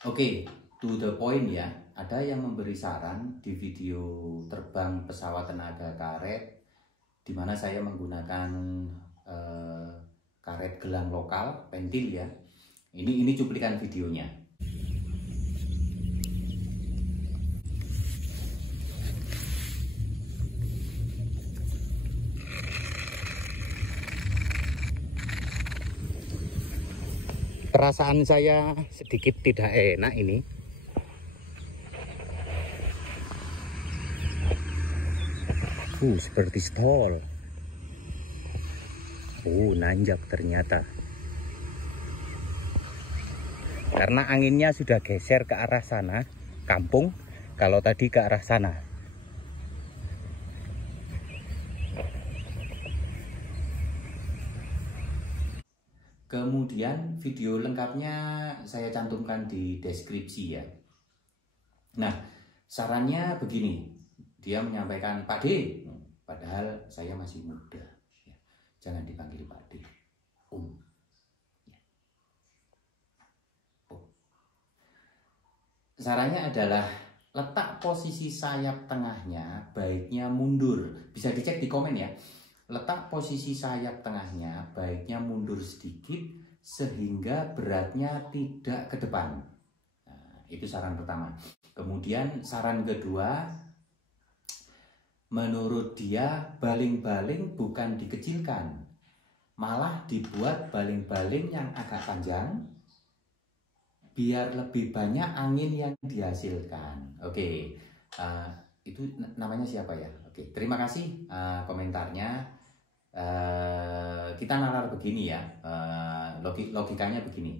Oke, to the point ya. Ada yang memberi saran di video terbang pesawat tenaga karet, di mana saya menggunakan karet gelang lokal, pentil ya. Ini cuplikan videonya. Perasaan saya sedikit tidak enak ini. Seperti stol. Nanjak ternyata. Karena anginnya sudah geser ke arah sana, kampung. Kalau tadi ke arah sana. Kemudian video lengkapnya saya cantumkan di deskripsi ya. Nah, sarannya begini. Dia menyampaikan, Pak D, padahal saya masih muda. Ya, jangan dipanggil Pak D, Om. Ya. Sarannya adalah letak posisi sayap tengahnya baiknya mundur. Bisa dicek di komen ya. Letak posisi sayap tengahnya baiknya mundur sedikit sehingga beratnya tidak ke depan. Nah, itu saran pertama. Kemudian saran kedua, menurut dia baling-baling bukan dikecilkan, malah dibuat baling-baling yang agak panjang biar lebih banyak angin yang dihasilkan. Oke, itu namanya siapa ya? Oke, terima kasih komentarnya. Kita nalar begini ya, logikanya begini.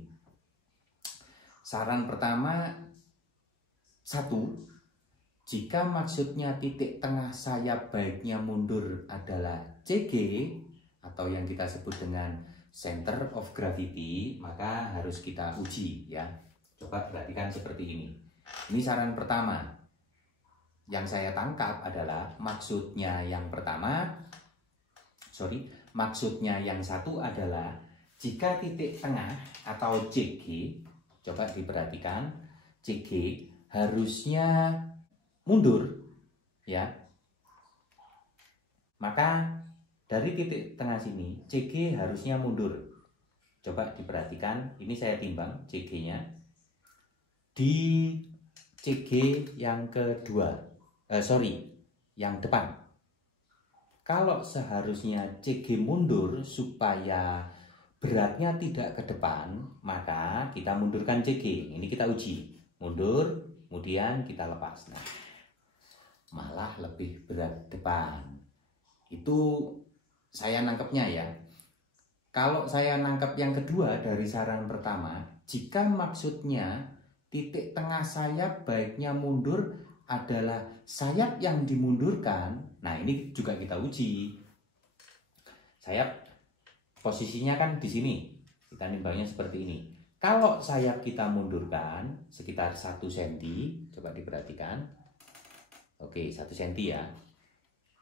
Saran pertama, satu, jika maksudnya titik tengah sayap baiknya mundur adalah CG atau yang kita sebut dengan center of gravity, maka harus kita uji ya. Coba perhatikan seperti ini. Ini saran pertama. Yang saya tangkap adalah maksudnya yang pertama, maksudnya yang satu adalah jika titik tengah atau CG, coba diperhatikan, CG harusnya mundur ya, maka dari titik tengah sini CG harusnya mundur. Coba diperhatikan, ini saya timbang CG nya di CG yang kedua, yang depan. Kalau seharusnya CG mundur supaya beratnya tidak ke depan, maka kita mundurkan CG. Ini kita uji, mundur, kemudian kita lepas. Nah, malah lebih berat depan. Itu saya nangkepnya ya. Kalau saya nangkep yang kedua dari saran pertama, jika maksudnya titik tengah sayap baiknya mundur adalah sayap yang dimundurkan, nah ini juga kita uji. Sayap posisinya kan di sini, kita nimbangnya seperti ini. Kalau sayap kita mundurkan sekitar 1 cm, coba diperhatikan. Oke, 1 cm ya.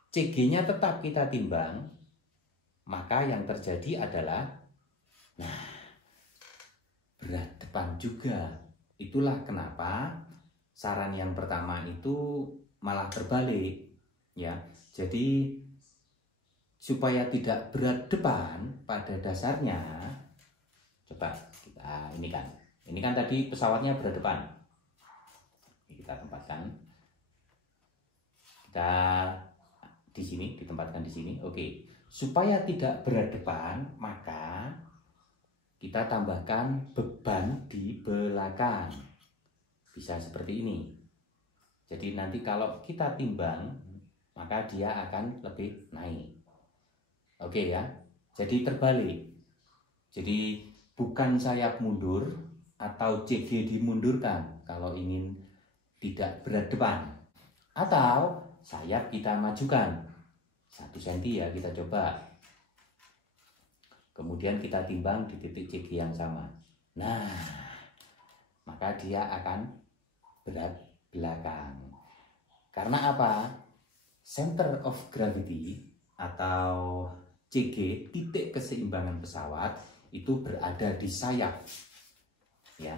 CG-nya tetap kita timbang, maka yang terjadi adalah, nah, berat depan juga. Itulah kenapa saran yang pertama itu malah terbalik ya. Jadi supaya tidak berat depan pada dasarnya, coba kita ini kan tadi pesawatnya berat depan. Ini kita tempatkan, kita di sini, ditempatkan di sini. Oke, supaya tidak berat depan, maka kita tambahkan beban di belakang. Bisa seperti ini. Jadi nanti kalau kita timbang, maka dia akan lebih naik. Oke ya. Jadi terbalik. Jadi bukan sayap mundur atau CG dimundurkan kalau ingin tidak berat depan. Atau sayap kita majukan 1 cm ya, kita coba. Kemudian kita timbang di titik CG yang sama. Nah, maka dia akan berat belakang. Karena apa? Center of gravity atau CG, titik keseimbangan pesawat, itu berada di sayap. Ya.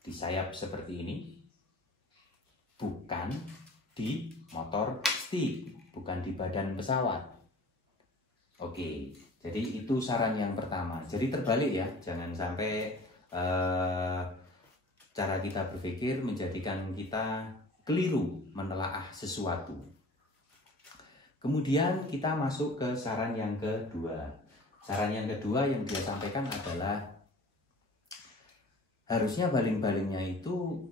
di sayap seperti ini, bukan di motor stick, bukan di badan pesawat. Oke, jadi itu saran yang pertama. Jadi terbalik ya, jangan sampai cara kita berpikir menjadikan kita keliru menelaah sesuatu. Kemudian kita masuk ke saran yang kedua. Saran yang kedua yang dia sampaikan adalah harusnya baling-balingnya itu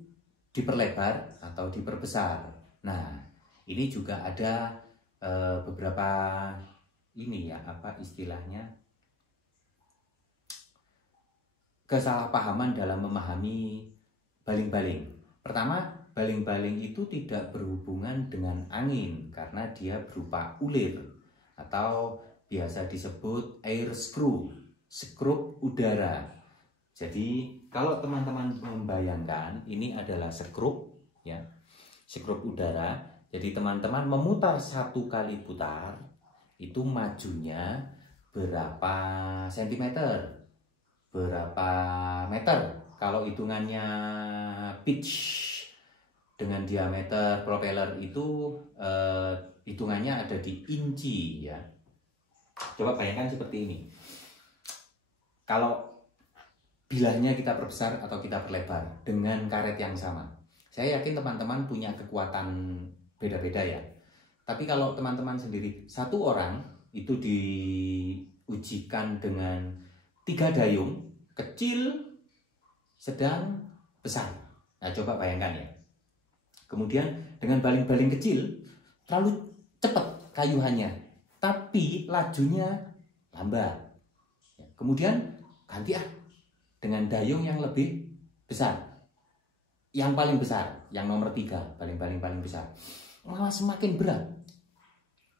diperlebar atau diperbesar. Nah, ini juga ada beberapa ini ya, apa istilahnya, kesalahpahaman dalam memahami baling-baling. Pertama, baling-baling itu tidak berhubungan dengan angin karena dia berupa ulir atau biasa disebut air screw, skrup udara. Jadi kalau teman-teman membayangkan ini adalah skrup ya, skrup udara. Jadi teman-teman memutar satu kali putar itu majunya berapa sentimeter, berapa meter. Kalau hitungannya pitch dengan diameter propeller itu hitungannya ada di inci ya. Coba bayangkan seperti ini. Kalau bilahnya kita perbesar atau kita perlebar dengan karet yang sama, saya yakin teman-teman punya kekuatan beda-beda ya. Tapi kalau teman-teman sendiri, satu orang itu diujikan dengan 3 dayung, kecil, sedang, besar. Nah, coba bayangkan ya. Kemudian dengan baling-baling kecil, terlalu cepat kayuhannya, tapi lajunya lambat. Kemudian ganti dengan dayung yang lebih besar. Yang paling besar, yang nomor 3, baling-baling paling besar. Malah semakin berat.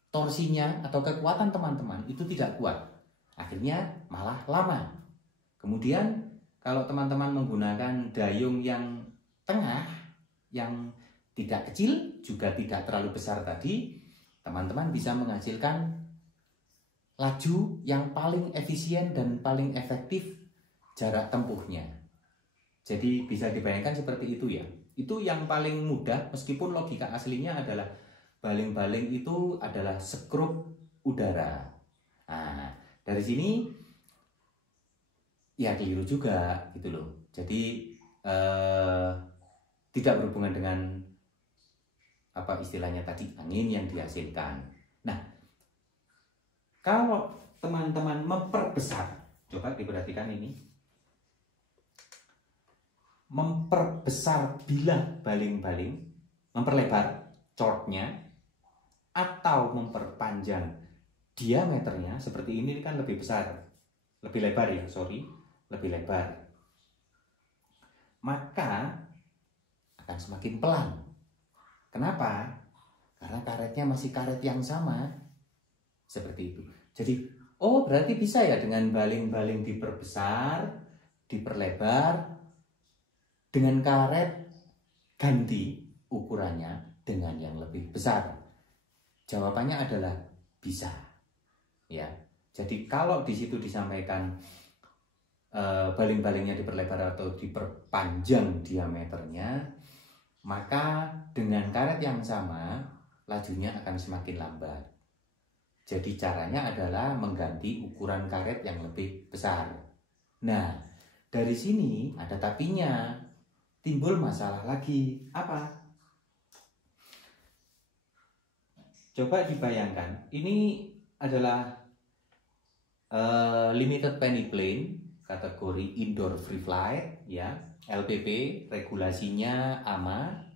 Torsinya atau kekuatan teman-teman itu tidak kuat. Akhirnya malah lama. Kemudian kalau teman-teman menggunakan dayung yang tengah, yang tidak kecil, juga tidak terlalu besar tadi, teman-teman bisa menghasilkan laju yang paling efisien dan paling efektif jarak tempuhnya. Jadi bisa dibayangkan seperti itu ya. Itu yang paling mudah, meskipun logika aslinya adalah baling-baling itu adalah skrup udara. Nah, dari sini ya keliru juga gitu loh. Jadi tidak berhubungan dengan apa istilahnya tadi, angin yang dihasilkan. Nah, kalau teman-teman memperbesar, coba diperhatikan ini, memperbesar bilah baling-baling, memperlebar chordnya, atau memperpanjang diameternya, seperti ini kan lebih besar, lebih lebar ya, lebih lebar, maka akan semakin pelan. Kenapa? Karena karetnya masih karet yang sama. Seperti itu. Jadi, oh berarti bisa ya dengan baling-baling diperbesar, diperlebar, dengan karet ganti ukurannya dengan yang lebih besar. Jawabannya adalah bisa. Ya. Jadi kalau di situ disampaikan baling-balingnya diperlebar atau diperpanjang diameternya, maka dengan karet yang sama lajunya akan semakin lambat. Jadi caranya adalah mengganti ukuran karet yang lebih besar. Nah, dari sini ada tapinya, timbul masalah lagi. Apa? Coba dibayangkan, ini adalah limited penny plane kategori indoor free flight ya, LPP, regulasinya AMA.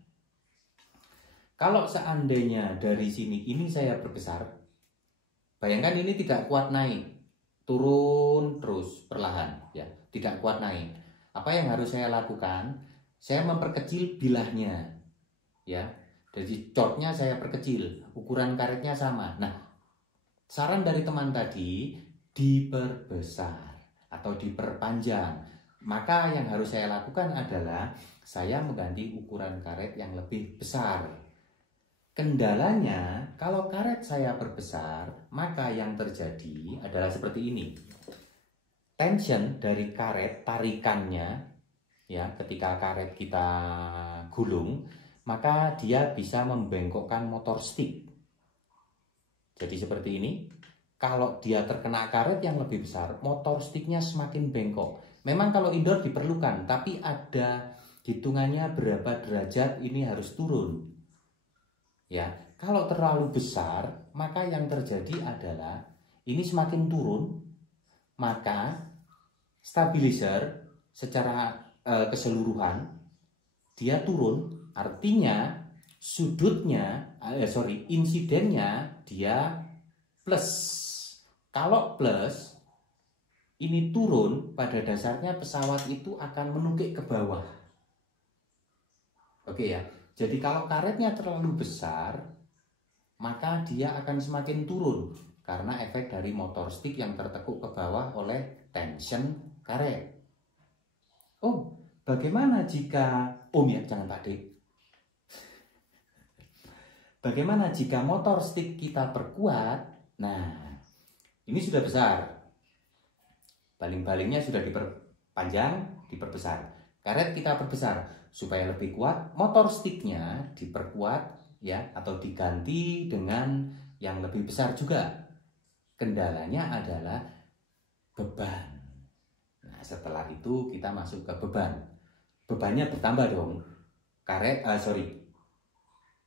Kalau seandainya dari sini ini saya perbesar, bayangkan ini tidak kuat naik, turun terus perlahan ya, tidak kuat naik. Apa yang harus saya lakukan? Saya memperkecil bilahnya ya. Jadi chordnya saya perkecil, ukuran karetnya sama. Nah, saran dari teman tadi diperbesar atau diperpanjang. Maka yang harus saya lakukan adalah saya mengganti ukuran karet yang lebih besar. Kendalanya, kalau karet saya perbesar, maka yang terjadi adalah seperti ini. Tension dari karet, tarikannya ya, ketika karet kita gulung, maka dia bisa membengkokkan motor stick. Jadi seperti ini. Kalau dia terkena karet yang lebih besar, motor sticknya semakin bengkok. Memang kalau indoor diperlukan, tapi ada hitungannya berapa derajat ini harus turun. Ya, kalau terlalu besar, maka yang terjadi adalah ini semakin turun, maka stabilizer secara keseluruhan dia turun, artinya insidennya dia plus. Kalau plus, ini turun, pada dasarnya pesawat itu akan menukik ke bawah. Oke ya, jadi kalau karetnya terlalu besar, maka dia akan semakin turun karena efek dari motor stick yang tertekuk ke bawah oleh tension karet. Oh, bagaimana jika jangan Pak D. Bagaimana jika motor stick kita perkuat? Nah, ini sudah besar. Baling-balingnya sudah diperpanjang, diperbesar. Karet kita perbesar supaya lebih kuat. Motor sticknya diperkuat ya, atau diganti dengan yang lebih besar juga. Kendalanya adalah beban. Nah, setelah itu kita masuk ke beban. Bebannya bertambah dong.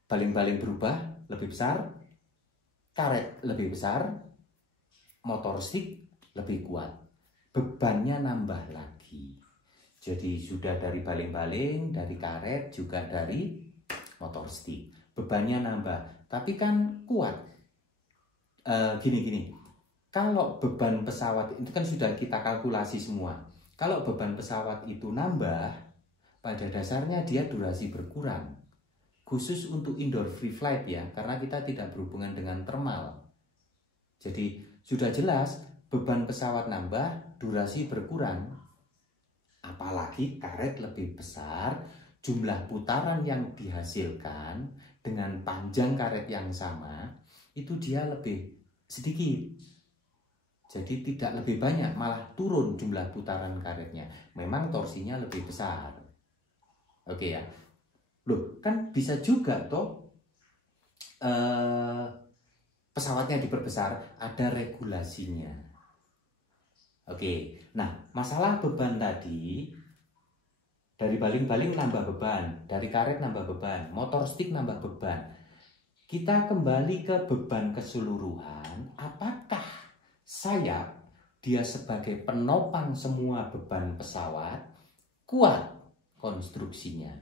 Baling-baling berubah lebih besar, karet lebih besar, motor stick lebih kuat, bebannya nambah lagi. Jadi sudah dari baling-baling, dari karet, juga dari motor stick, bebannya nambah. Tapi kan kuat. Gini, kalau beban pesawat itu kan sudah kita kalkulasi semua. Kalau beban pesawat itu nambah, pada dasarnya dia durasi berkurang. Khusus untuk indoor free flight ya, karena kita tidak berhubungan dengan thermal. Jadi sudah jelas beban pesawat nambah, durasi berkurang. Apalagi karet lebih besar, jumlah putaran yang dihasilkan dengan panjang karet yang sama, itu dia lebih sedikit. Jadi tidak lebih banyak, malah turun jumlah putaran karetnya. Memang torsinya lebih besar. Oke ya. Loh, kan bisa juga toh pesawatnya diperbesar, ada regulasinya. Oke, nah masalah beban tadi, dari baling-baling nambah beban, dari karet nambah beban, motor stick nambah beban. Kita kembali ke beban keseluruhan. Apakah sayap, dia sebagai penopang semua beban pesawat, kuat konstruksinya?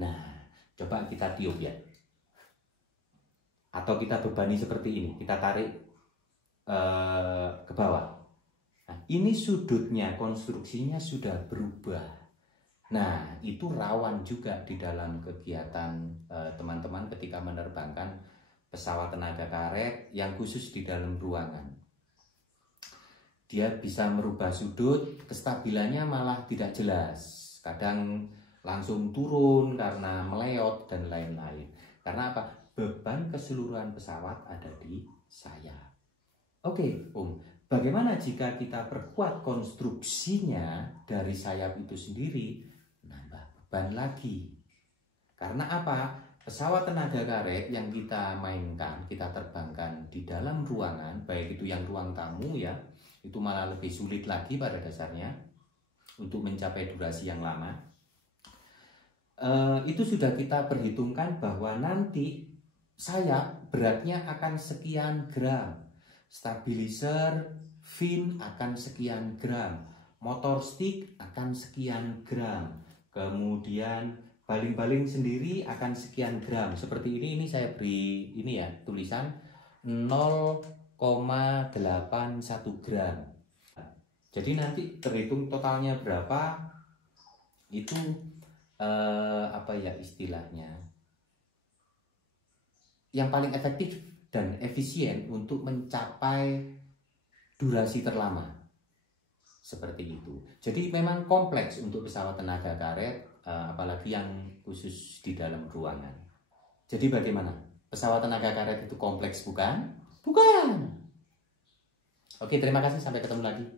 Nah, coba kita tiup ya. Atau kita bebani seperti ini, kita tarik ke bawah. Nah, ini sudutnya, konstruksinya sudah berubah. Nah, itu rawan juga di dalam kegiatan teman-teman ketika menerbangkan pesawat tenaga karet yang khusus di dalam ruangan. Dia bisa merubah sudut, kestabilannya malah tidak jelas. Kadang langsung turun karena meleot dan lain-lain. Karena apa? Beban keseluruhan pesawat ada di sayap. Oke, bagaimana jika kita perkuat konstruksinya dari sayap itu sendiri? Nambah beban lagi. Karena apa? Pesawat tenaga karet yang kita mainkan, kita terbangkan di dalam ruangan, baik itu yang ruang tamu ya, itu malah lebih sulit lagi pada dasarnya untuk mencapai durasi yang lama. Itu sudah kita perhitungkan bahwa nanti sayap beratnya akan sekian gram, stabilizer fin akan sekian gram, motor stick akan sekian gram, kemudian baling-baling sendiri akan sekian gram. Seperti ini saya beri ini ya, tulisan 0,81 gram. Jadi nanti terhitung totalnya berapa, itu apa ya istilahnya, yang paling efektif dan efisien untuk mencapai durasi terlama. Seperti itu. Jadi memang kompleks untuk pesawat tenaga karet, apalagi yang khusus di dalam ruangan. Jadi bagaimana? Pesawat tenaga karet itu kompleks bukan? Bukan. Oke, terima kasih, sampai ketemu lagi.